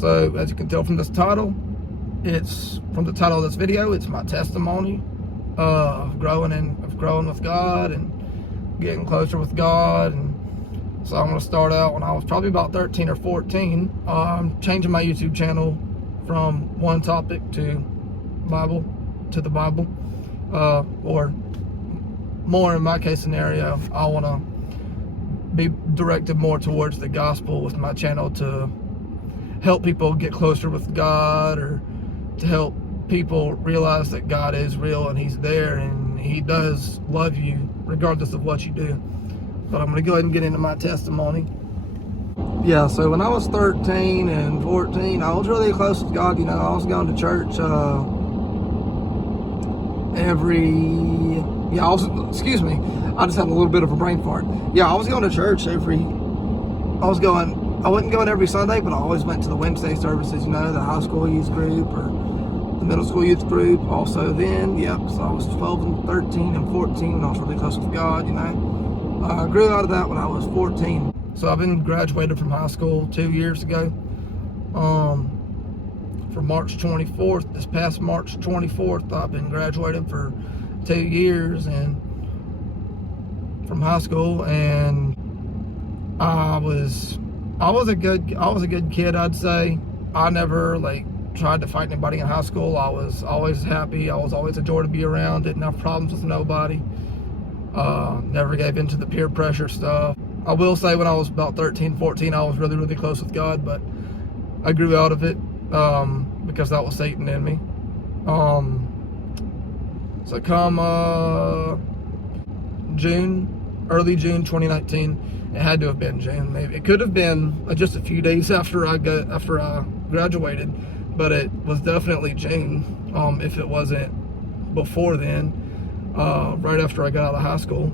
So as you can tell from this title, from the title of this video, it's my testimony of growing with God and getting closer with God. And so I'm going to start out when I was probably about 13 or 14, changing my YouTube channel from one topic to the Bible, or more in my case scenario, I want to be directed more towards the gospel with my channel, to help people get closer with God, or to help people realize that God is real and He's there and He does love you regardless of what you do. But I'm going to go ahead and get into my testimony. Yeah, so when I was 13 and 14, I was really close with God. I was going to church I just had a little bit of a brain fart. I was going to church I wasn't going every Sunday, but I always went to the Wednesday services, the high school youth group or the middle school youth group. Also then, so I was 12 and 13 and 14, and I was really close with God, I grew out of that when I was 14. So I've been graduated from high school 2 years ago. For March 24th, this past March 24th, I've been graduated for 2 years and from high school, and I was a good kid, I'd say. I never tried to fight anybody in high school. I was always happy. I was always a joy to be around. Didn't have problems with nobody. Never gave into the peer pressure stuff. I will say when I was about 13, 14, I was really, really close with God, but I grew out of it because that was Satan in me. So come early June 2019, it had to have been June. Maybe it could have been just a few days after I graduated, but it was definitely June. If it wasn't before then, right after I got out of high school.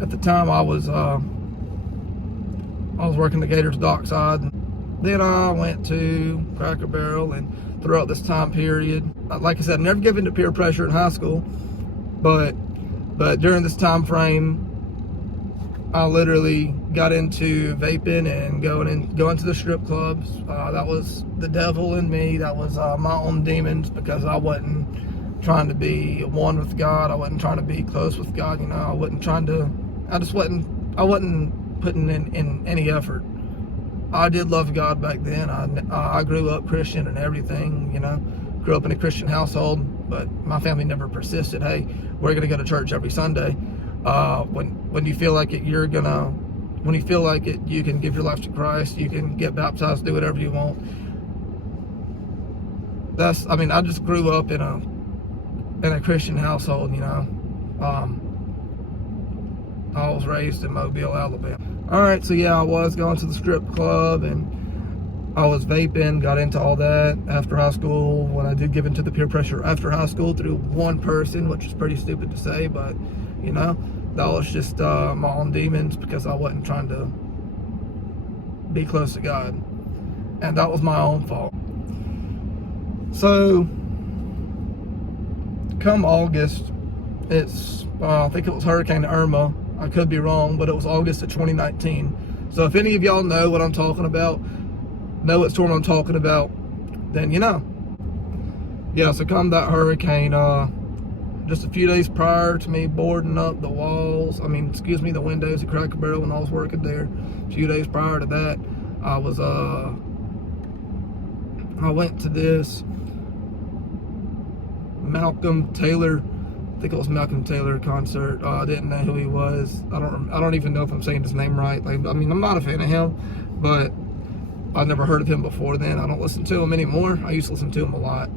At the time, I was working the Gators dockside. Then I went to Cracker Barrel, and throughout this time period, like I said, I never gave in to peer pressure in high school, but during this time frame, I literally got into vaping and going to the strip clubs. That was the devil in me. That was my own demons, because I wasn't trying to be one with God. I wasn't trying to be close with God. I wasn't putting in any effort. I did love God back then. I grew up Christian and everything, grew up in a Christian household, but my family never persisted. Hey, we're going to go to church every Sunday. When you feel like it, you can give your life to Christ, you can get baptized, do whatever you want. I just grew up in a Christian household, I was raised in Mobile, Alabama. Alright, so I was going to the strip club, and I was vaping, got into all that after high school, when I did give into the peer pressure after high school through one person, which is pretty stupid to say, but, that was just my own demons, because I wasn't trying to be close to God. And that was my own fault. So, come August, I think it was Hurricane Irma. I could be wrong, but it was August of 2019. So if any of y'all know what I'm talking about, know what storm I'm talking about, then so come that hurricane, just a few days prior to me boarding up the the windows at Cracker Barrel when I was working there, a few days prior to that, I went to this Malcolm Taylor concert. I didn't know who he was. I don't even know if I'm saying his name right. I'm not a fan of him, but I've never heard of him before then. I don't listen to him anymore. I used to listen to him a lot,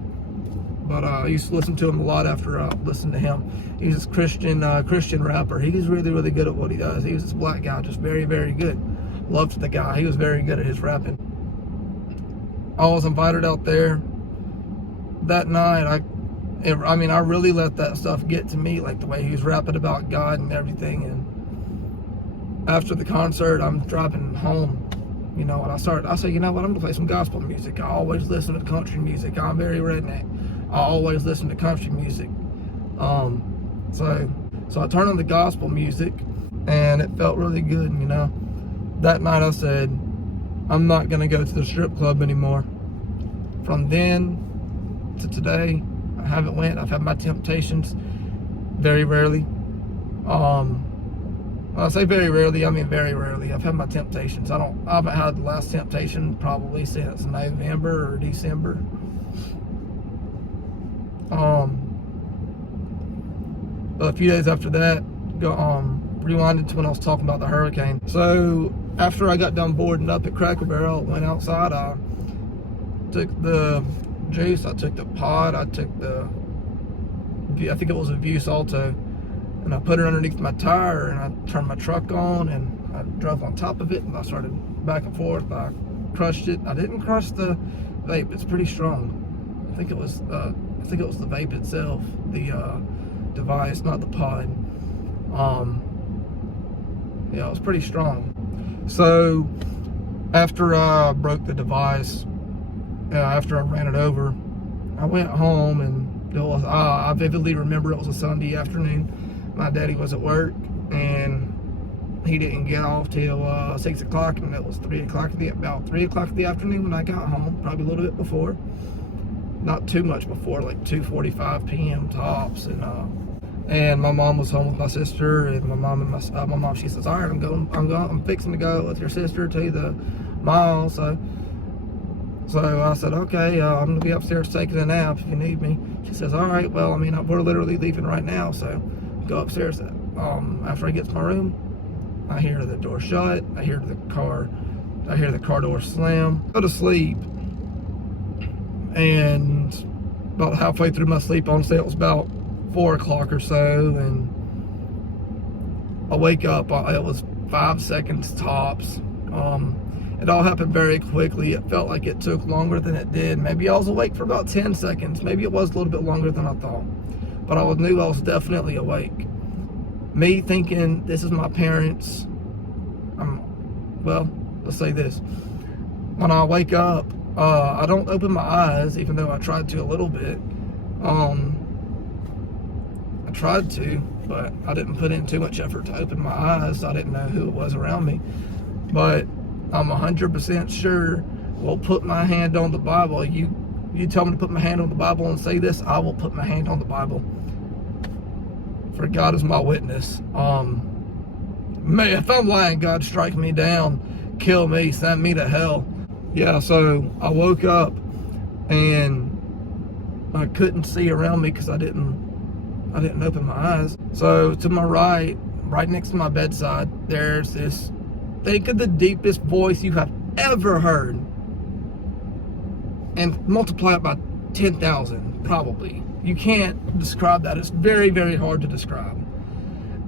but I used to listen to him a lot after I listened to him. He's this Christian rapper. He's really, really good at what he does. He was this black guy, just very, very good. Loved the guy. He was very good at his rapping. I was invited out there that night. I really let that stuff get to me, like the way he was rapping about God and everything. And after the concert, I'm driving home, and I said, I'm gonna play some gospel music. I always listen to country music. I'm very redneck. I always listen to country music. So I turned on the gospel music, and it felt really good, That night I said, I'm not going to go to the strip club anymore. From then to today, I haven't went. I've had my temptations very rarely. When I say very rarely, I mean very rarely. I've had my temptations. I haven't had the last temptation probably since November or December. But a few days after that, rewinded to when I was talking about the hurricane. So after I got done boarding up at Cracker Barrel, went outside, I took the juice, I took the pod, I think it was a View Salto, and I put it underneath my tire, and I turned my truck on, and I drove on top of it, and I started back and forth. I crushed it. I didn't crush the vape. It's pretty strong. I think it was the vape itself, the device, not the pod. Yeah, it was pretty strong. So after I broke the device, after I ran it over, I went home, and it was, I vividly remember it was a Sunday afternoon. My daddy was at work, and he didn't get off till 6 o'clock, and it was about 3 o'clock in the afternoon when I got home, probably a little bit before. Not too much before, like 2:45 p.m. tops, and my mom was home with my sister, and my mom, she says, all right, I'm fixing to go with your sister to the mall. So I said, okay, I'm gonna be upstairs taking a nap if you need me. She says, all right, well, I mean, we're literally leaving right now, so go upstairs. After I get to my room, I hear the door shut, I hear the car door slam. Go to sleep, and about halfway through my sleep, I want to say it was about 4 o'clock or so, and I wake up. It was 5 seconds tops. It all happened very quickly. It felt like it took longer than it did. Maybe I was awake for about 10 seconds. Maybe it was a little bit longer than I thought. But I knew I was definitely awake. Me thinking, this is my parents. Well, let's say this. When I wake up, I don't open my eyes, even though I tried to a little bit. I tried to, but I didn't put in too much effort to open my eyes. So I didn't know who it was around me. But I'm 100% sure, we'll put my hand on the Bible. You tell me to put my hand on the Bible and say this, I will put my hand on the Bible. For God is my witness. Man, if I'm lying, God, strike me down, kill me, send me to hell. Yeah, so I woke up and I couldn't see around me because I didn't open my eyes. So to my right next to my bedside, there's this, think of the deepest voice you have ever heard, and multiply it by 10,000, probably. You can't describe that. It's very, very hard to describe.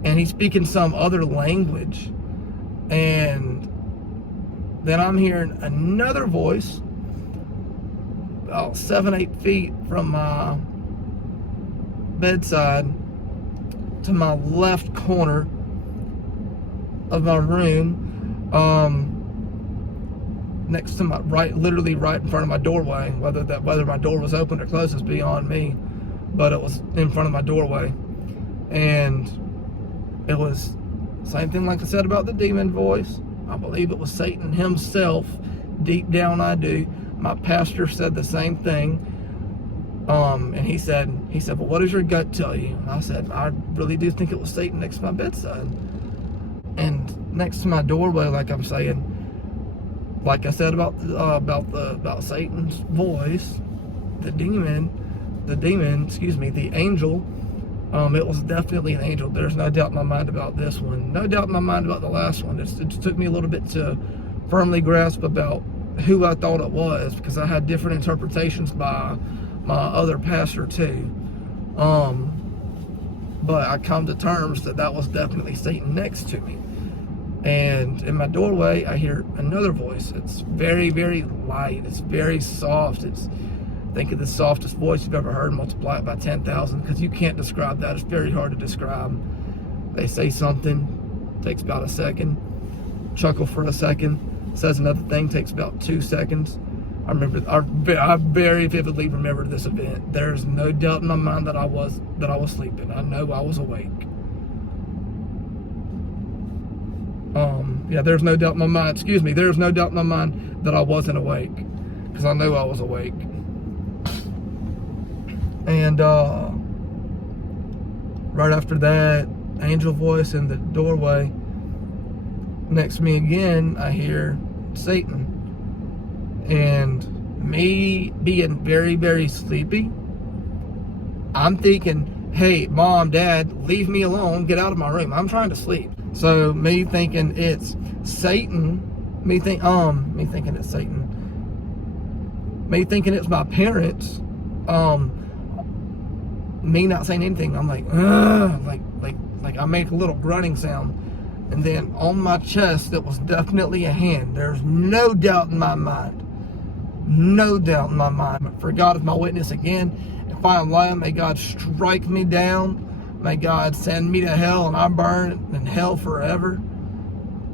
And he's speaking some other language. And then I'm hearing another voice about 7-8 feet from my bedside to my left corner of my room, next to my literally right in front of my doorway. Whether my door was open or closed is beyond me, but it was in front of my doorway. And it was same thing like I said about the demon voice. I believe it was Satan himself. Deep down I do. My pastor said the same thing. And he said, well, what does your gut tell you? And I said, I really do think it was Satan next to my bedside. And next to my doorway, like I'm saying, like I said about Satan's voice, the angel, it was definitely an angel. There's no doubt in my mind about this one. No doubt in my mind about the last one. It took me a little bit to firmly grasp about who I thought it was, because I had different interpretations by my other pastor too. But I come to terms that was definitely Satan next to me. And in my doorway, I hear another voice. It's very, very light. It's very soft. Think of the softest voice you've ever heard, multiply it by 10,000, because you can't describe that. It's very hard to describe. They say something, takes about a second, chuckle for a second, says another thing, takes about 2 seconds. I very vividly remember this event. There's no doubt in my mind that I was sleeping. I know I was awake. Yeah, there's no doubt in my mind. Excuse me. There's no doubt in my mind that I wasn't awake, because I knew I was awake. And right after that, angel voice in the doorway. Next to me again, I hear Satan. And me being very, very sleepy, I'm thinking, hey, Mom, Dad, leave me alone. Get out of my room. I'm trying to sleep. So me thinking it's Satan, me thinking it's Satan, me thinking it's my parents, me not saying anything. I'm like, like I make a little grunting sound, and then on my chest, it was definitely a hand. There's no doubt in my mind. No doubt in my mind. For God is my witness again. If I am lying, may God strike me down. May God send me to hell and I burn in hell forever.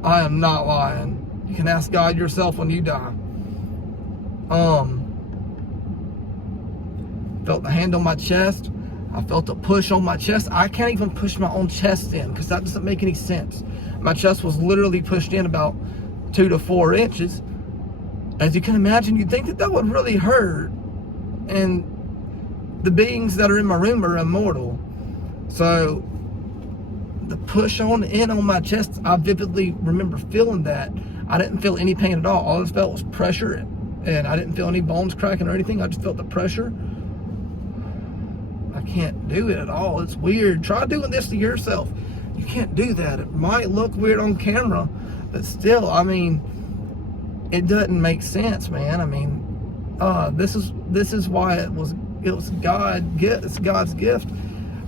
I am not lying. You can ask God yourself when you die. Felt the hand on my chest. I felt a push on my chest. I can't even push my own chest in because that doesn't make any sense. My chest was literally pushed in about 2 to 4 inches. As you can imagine, you'd think that that would really hurt. And the beings that are in my room are immortal. So the push in on my chest, I vividly remember feeling that. I didn't feel any pain at all. All I felt was pressure, and I didn't feel any bones cracking or anything. I just felt the pressure. I can't do it at all. It's weird. Try doing this to yourself. You can't do that. It might look weird on camera, but still, I mean, it doesn't make sense, man. I mean, this is why it was it's God's gift.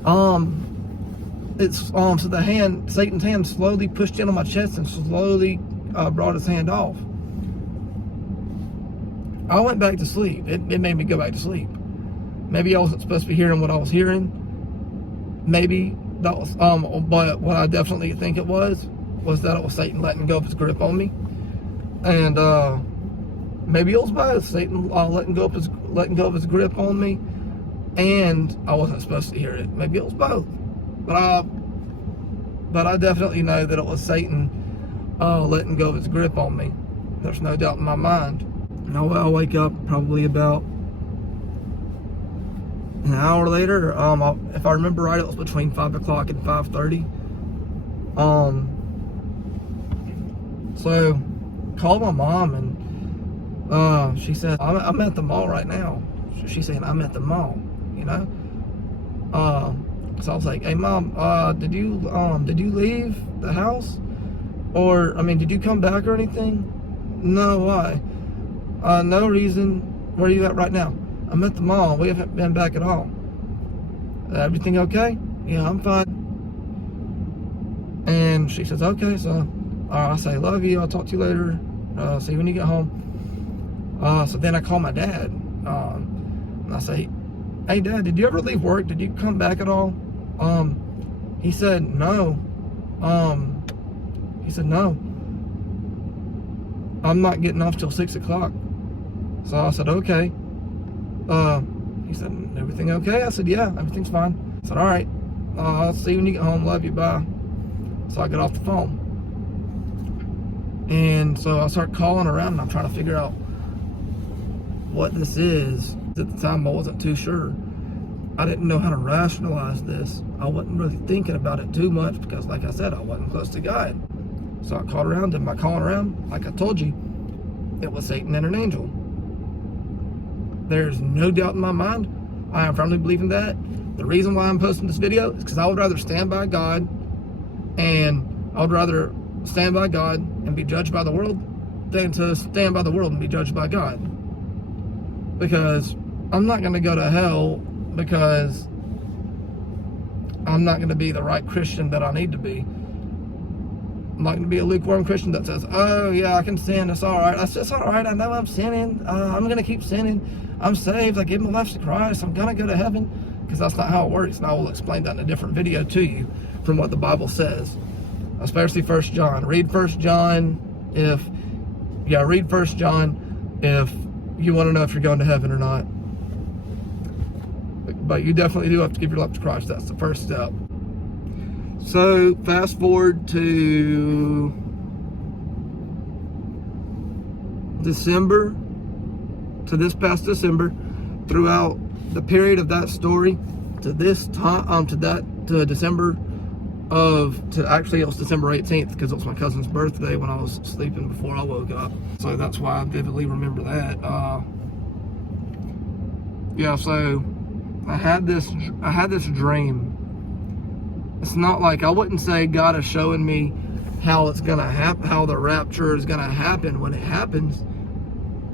So the hand, Satan's hand, slowly pushed in on my chest and slowly brought his hand off. I went back to sleep. It made me go back to sleep. Maybe I wasn't supposed to be hearing what I was hearing. Maybe that was, but what I definitely think it was that it was Satan letting go of his grip on me. And maybe it was both. Satan letting go of his grip on me, and I wasn't supposed to hear it. Maybe it was both. But I definitely know that it was Satan letting go of his grip on me. There's no doubt in my mind. And I'll wake up probably about an hour later. If I remember right, it was between 5 o'clock and 5:30. So called my mom, and she said, I'm at the mall right now. She's saying, I'm at the mall, you know? So I was like, hey Mom, did you leave the house? Or, I mean, did you come back or anything? No, why? No reason. Where are you at right now? I'm at the mall. We haven't been back at all. Everything okay? Yeah, I'm fine. And she says, okay. So I say, love you. I'll talk to you later. See you when you get home. So then I call my dad. And I say, hey Dad, did you ever leave work? Did you come back at all? He said, no. He said, no. I'm not getting off till 6 o'clock. So I said, okay. He said, everything okay? I said, yeah, everything's fine. I said, all right. I'll see you when you get home. Love you. Bye. So I get off the phone. And so I start calling around, and I'm trying to figure out what this is. At the time, I wasn't too sure. I didn't know how to rationalize this. I wasn't really thinking about it too much because, like I said, I wasn't close to God. So I called around, did my calling around. Like I told you, it was Satan and an angel. There's no doubt in my mind. I am firmly believing that. The reason why I'm posting this video is because I would rather stand by God, and I would rather stand by God and be judged by the world than to stand by the world and be judged by God. Because I'm not going to go to hell because I'm not going to be the right Christian that I need to be. I'm not going to be a lukewarm Christian that says, oh yeah, I can sin, it's alright. It's alright, I know I'm sinning. I'm going to keep sinning. I'm saved, I give my life to Christ, I'm going to go to heaven. Because that's not how it works, and I will explain that in a different video to you from what the Bible says. Especially 1 John. Read 1 John if you want to know if you're going to heaven or not. But you definitely do have to give your life to Christ. That's the first step. So fast forward to December to this past December, throughout the period of that story to this time, to December actually it was December 18th, because it was my cousin's birthday when I was sleeping before I woke up. So that's why I vividly remember that. Yeah, so I had this dream. It's not like, I wouldn't say God is showing me how it's gonna happen, how the rapture is gonna happen when it happens,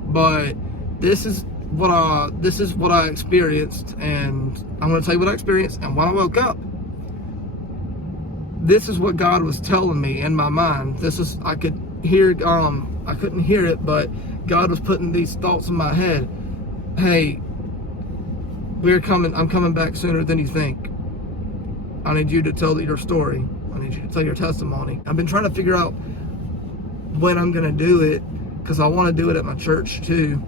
but this is what I experienced, and I'm gonna tell you what I experienced. And when I woke up, this is what God was telling me in my mind. I could hear, I couldn't hear it, but God was putting these thoughts in my head. Hey, I'm coming back sooner than you think. I need you to tell your story. I need you to tell your testimony. I've been trying to figure out when I'm gonna do it, because I want to do it at my church too,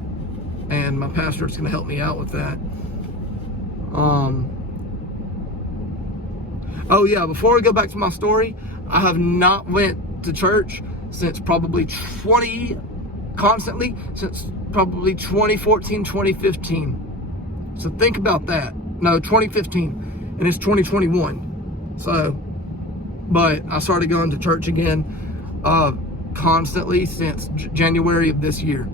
and my pastor's gonna help me out with that. Oh yeah, before I go back to my story, I have not went to church since probably 2014, 2015. So think about that. No, 2015, and it's 2021. So, but I started going to church again constantly since January of this year.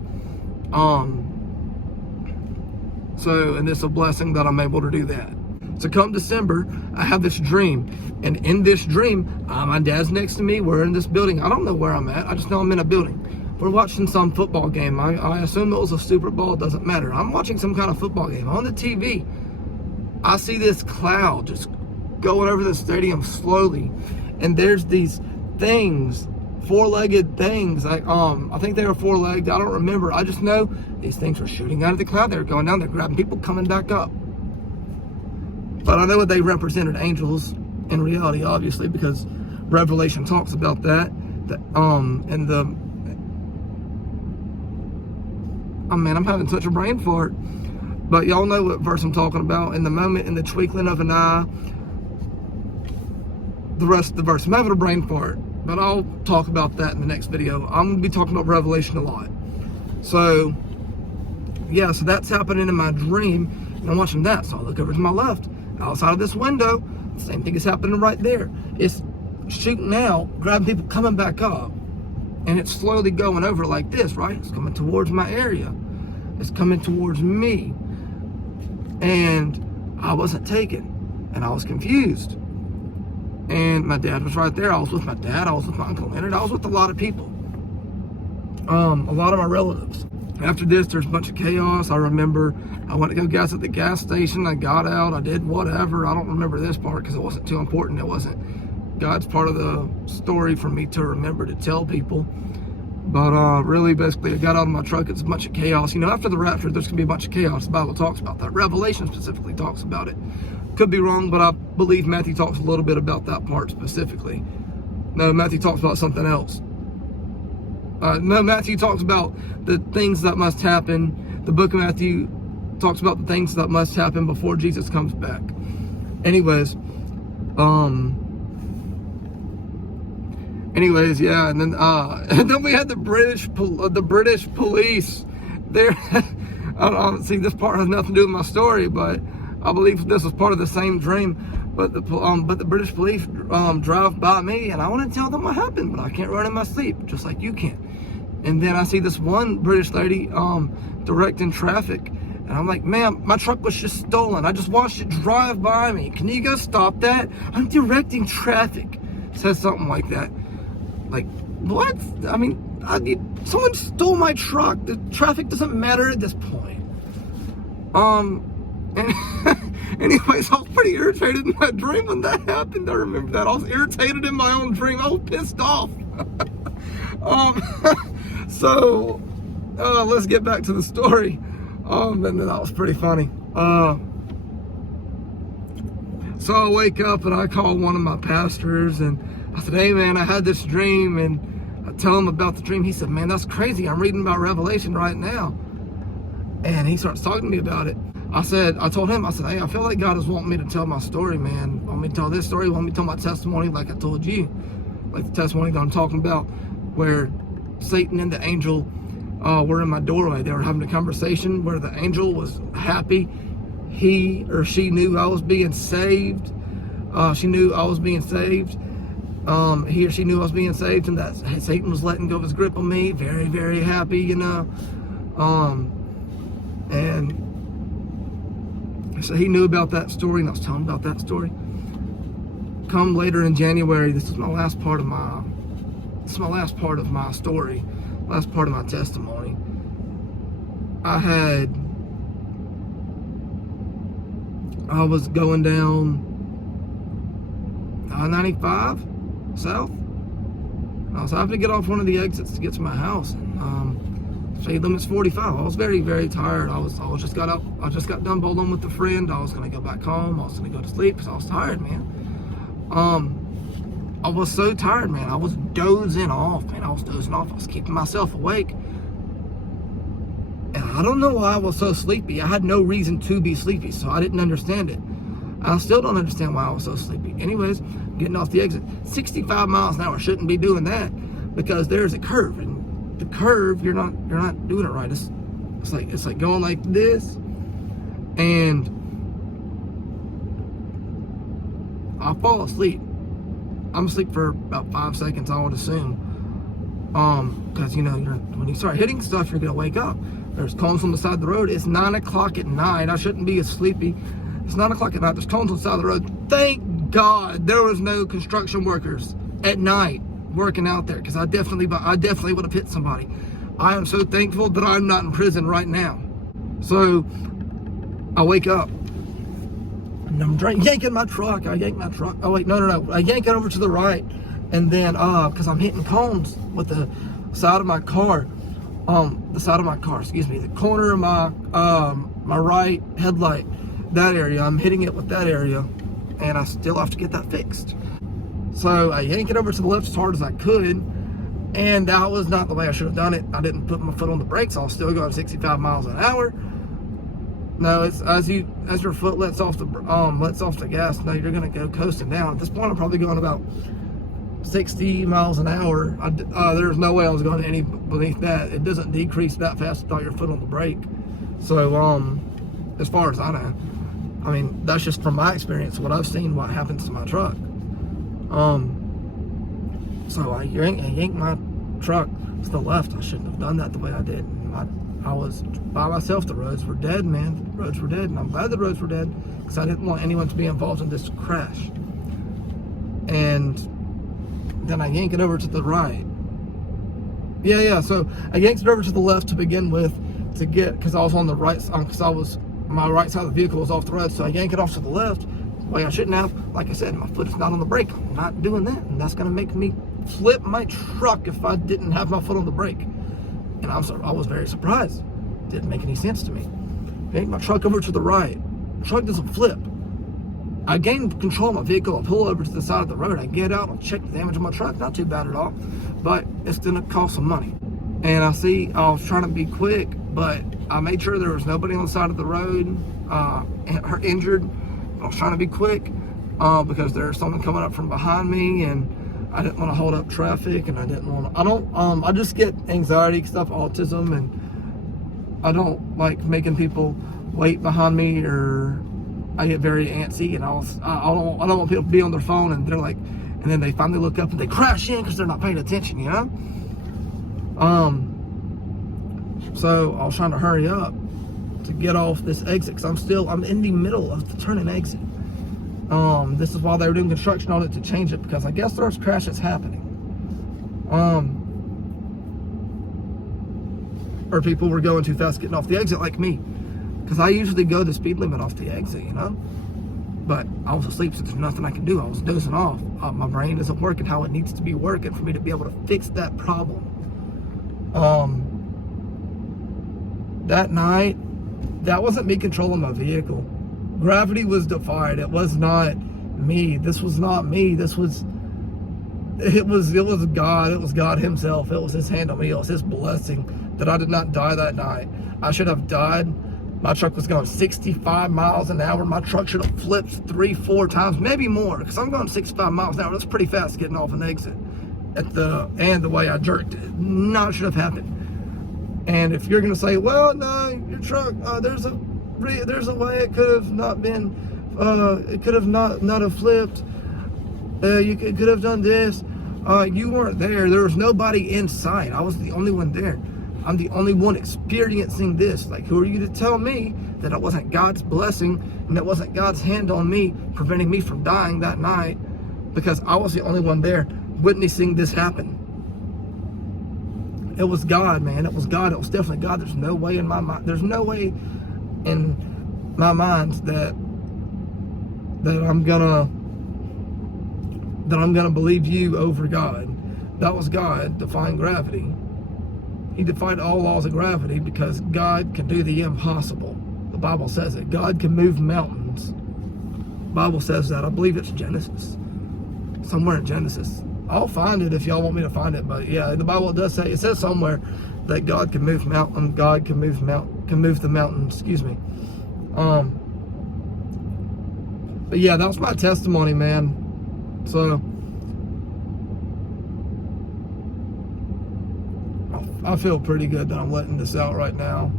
So, and it's a blessing that I'm able to do that. So come December, I have this dream. And in this dream, my dad's next to me. We're in this building. I don't know where I'm at. I just know I'm in a building. We're watching some football game. I assume it was a Super Bowl. It doesn't matter. I'm watching some kind of football game. On the TV, I see this cloud just going over the stadium slowly. And there's these things, four-legged things. I think they were four-legged. I don't remember. I just know these things were shooting out of the cloud. They were going down. They're grabbing people, coming back up. But I know what they represented, angels, in reality, obviously, because Revelation talks about that. And the... Oh man, I'm having such a brain fart. But y'all know what verse I'm talking about. In the moment, in the twinkling of an eye. The rest of the verse. I'm having a brain fart, but I'll talk about that in the next video. I'm going to be talking about Revelation a lot. So, yeah, so that's happening in my dream. And I'm watching that. So I look over to my left. Outside of this window, the same thing is happening right there. It's shooting out, grabbing people, coming back up. And it's slowly going over like this, right? It's coming towards my area. It's coming towards me. And I wasn't taken. And I was confused. And my dad was right there. I was with my dad. I was with my Uncle Leonard. I was with a lot of people. A lot of my relatives. After this, there's a bunch of chaos. I remember I went to go gas at the gas station. I got out. I did whatever. I don't remember this part because it wasn't too important. It wasn't God's part of the story for me to remember to tell people. But really, basically, I got out of my truck. It's a bunch of chaos. You know, after the rapture, there's going to be a bunch of chaos. The Bible talks about that. Revelation specifically talks about it. Could be wrong, but I believe Matthew talks a little bit about that part specifically. No, Matthew talks about something else. No, Matthew talks about the things that must happen. The book of Matthew talks about the things that must happen before Jesus comes back. Anyways, yeah, and then we had the British police. There, see, this part has nothing to do with my story, but I believe this was part of the same dream. But the British police drive by me, and I want to tell them what happened, but I can't run in my sleep, just like you can. And then I see this one British lady directing traffic, and I'm like, ma'am, my truck was just stolen. I just watched it drive by me. Can you go stop that? I'm directing traffic. Says something like that. Like, what? I mean, someone stole my truck. The traffic doesn't matter at this point. And anyways, I was pretty irritated in that dream when that happened. I remember that. I was irritated in my own dream. I was pissed off. So, let's get back to the story. And that was pretty funny. So I wake up and I call one of my pastors and I said, hey man, I had this dream, and I tell him about the dream. He said, man, that's crazy. I'm reading about Revelation right now. And he starts talking to me about it. I told him, hey, I feel like God is wanting me to tell my story, man. Want me to tell this story? Want me to tell my testimony like I told you? Like the testimony that I'm talking about, where Satan and the angel were in my doorway. They were having a conversation where the angel was happy. He or she knew I was being saved. She knew I was being saved. He or she knew I was being saved, and that Satan was letting go of his grip on me. Very, very happy, you know. And so he knew about that story, and I was telling him about that story. Come later in January, this is my last part of my story, last part of my testimony. I was going down I-95 south. I was having to get off one of the exits to get to my house. Speed limit's 45. I was very, very tired. I just got done bowling with a friend. I was gonna go back home. I was gonna go to sleep because I was tired, man. I was so tired, man. I was dozing off, man. I was keeping myself awake. And I don't know why I was so sleepy. I had no reason to be sleepy, so I didn't understand it. I still don't understand why I was so sleepy. Anyways, getting off the exit. 65 miles an hour, shouldn't be doing that because there's a curve. And the curve, you're not doing it right. It's like going like this. And I fall asleep. I'm asleep for about 5 seconds, I would assume. Because you know, when you start hitting stuff, you're gonna wake up. There's cones on the side of the road. It's 9 o'clock at night. I shouldn't be as sleepy. It's 9 o'clock at night. There's cones on the side of the road. Thank God there was no construction workers at night working out there, because I definitely would have hit somebody. I am so thankful that I'm not in prison right now. So I wake up and I'm yanking my truck. I yank my truck. Oh wait, no. I yank it over to the right, and then because I'm hitting cones with the side of my car. The corner of my right headlight, that area, I'm hitting it with that area, and I still have to get that fixed. So I yank it over to the left as hard as I could, and that was not the way I should have done it. I didn't put my foot on the brakes. I was still going 65 miles an hour. No, it's as your foot lets off the gas. No, you're gonna go coasting down. At this point, I'm probably going about 60 miles an hour. There's no way I was going any beneath that. It doesn't decrease that fast without your foot on the brake. So, as far as I know, I mean, that's just from my experience, what I've seen, what happens to my truck. So I yanked my truck to the left. I shouldn't have done that the way I did. I was by myself. The roads were dead, man. The roads were dead, and I'm glad the roads were dead because I didn't want anyone to be involved in this crash. And then I yank it over to the right. Yeah. So I yanked it over to the left to begin with, because I was on the right, my right side of the vehicle was off the road. So I yank it off to the left. Way I shouldn't have. Like I said, my foot is not on the brake. I'm not doing that, and that's gonna make me flip my truck if I didn't have my foot on the brake. And I was very surprised. Didn't make any sense to me. Yank my truck over to the right. The truck doesn't flip. I gain control of my vehicle. I pull over to the side of the road. I get out. I check the damage on my truck. Not too bad at all, but it's gonna cost some money. And I was trying to be quick, but I made sure there was nobody on the side of the road injured. I was trying to be quick because there's someone coming up from behind me, and I didn't want to hold up traffic, and I just get anxiety stuff, autism, and I don't like making people wait behind me, or I get very antsy, and I don't want people to be on their phone, and and then they finally look up and they crash in because they're not paying attention, you know? So I was trying to hurry up to get off this exit because I'm in the middle of the turning exit. This is while they were doing construction on it to change it, because I guess there's crashes happening. Or people were going too fast getting off the exit like me, because I usually go the speed limit off the exit, you know? But I was asleep, so there's nothing I can do. I was dozing off. My brain isn't working how it needs to be working for me to be able to fix that problem. That night, that wasn't me controlling my vehicle. Gravity was defied. It was not me. This was not me. It was God. It was God himself. It was his hand on me. It was his blessing that I did not die that night. I should have died. My truck was going 65 miles an hour. My truck should have flipped 3-4 times, maybe more, because I'm going 65 miles an hour. That's pretty fast getting off an exit. At the end, the way I jerked it, not should have happened. And if you're going to say, well, no, your truck, there's a way it could have not been, it could have not have flipped. You could have done this. You weren't there. There was nobody inside. I was the only one there. I'm the only one experiencing this. Like, who are you to tell me that it wasn't God's blessing and it wasn't God's hand on me preventing me from dying that night? Because I was the only one there witnessing this happen. It was God, man. It was God. It was definitely God. There's no way in my mind. There's no way in my mind that I'm gonna believe you over God. That was God defying gravity. He defied all laws of gravity because God can do the impossible. The Bible says it. God can move mountains. The Bible says that. I believe it's Genesis. Somewhere in Genesis. I'll find it if y'all want me to find it. But yeah, the Bible does say, it says somewhere that God can move mountain. God can move the mountain. Excuse me. But yeah, that was my testimony, man. So I feel pretty good that I'm letting this out right now.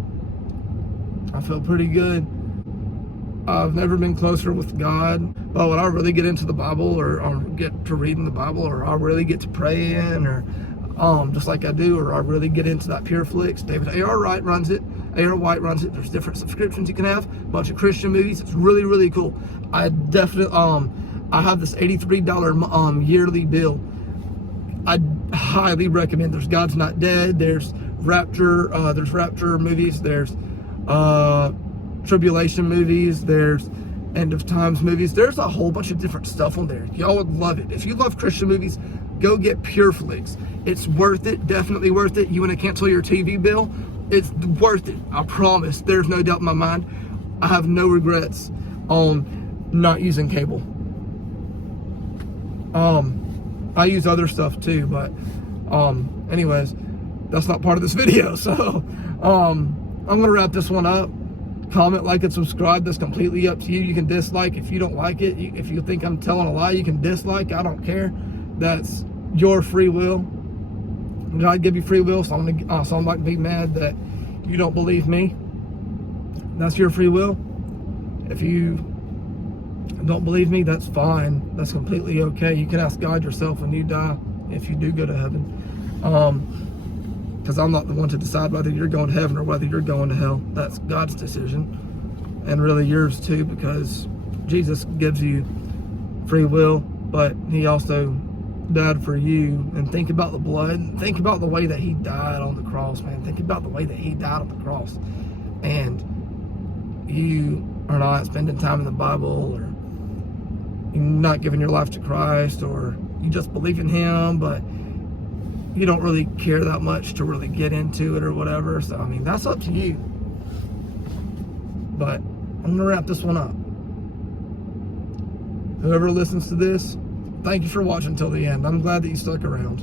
I feel pretty good. I've never been closer with God. But when I really get into the Bible or get to reading the Bible, or I really get to praying, or just like I do, or I really get into that Pure Flix. David A.R. Wright runs it. A.R. White runs it. There's different subscriptions you can have. A bunch of Christian movies. It's really, really cool. I definitely, I have this $83 yearly bill. I highly recommend. There's God's Not Dead. There's Rapture. There's Rapture movies. There's tribulation movies. There's end of times movies. There's a whole bunch of different stuff on there. Y'all would love it. If you love Christian movies, go get Pure Flix. It's worth it. Definitely worth it. You want to cancel your TV bill? It's worth it. I promise. There's no doubt in my mind. I have no regrets on not using cable. I use other stuff too, but anyways, that's not part of this video. So I'm gonna wrap this one up. Comment, like, and subscribe. That's completely up to you. You can dislike if you don't like it. If you think I'm telling a lie, you can dislike. I don't care. That's your free will. God give you free will, so I'm not gonna be mad that you don't believe me. That's your free will. If you don't believe me, that's fine. That's completely okay. You can ask God yourself when you die, if you do go to heaven. Because I'm not the one to decide whether you're going to heaven or whether you're going to hell. That's God's decision, and really yours too, because Jesus gives you free will, but he also died for you. And think about the blood. Think about the way that he died on the cross, man. Think about the way that he died on the cross. And you are not spending time in the Bible, or you're not giving your life to Christ, or you just believe in him, but you don't really care that much to really get into it or whatever. So, I mean, that's up to you. But I'm going to wrap this one up. Whoever listens to this, thank you for watching till the end. I'm glad that you stuck around.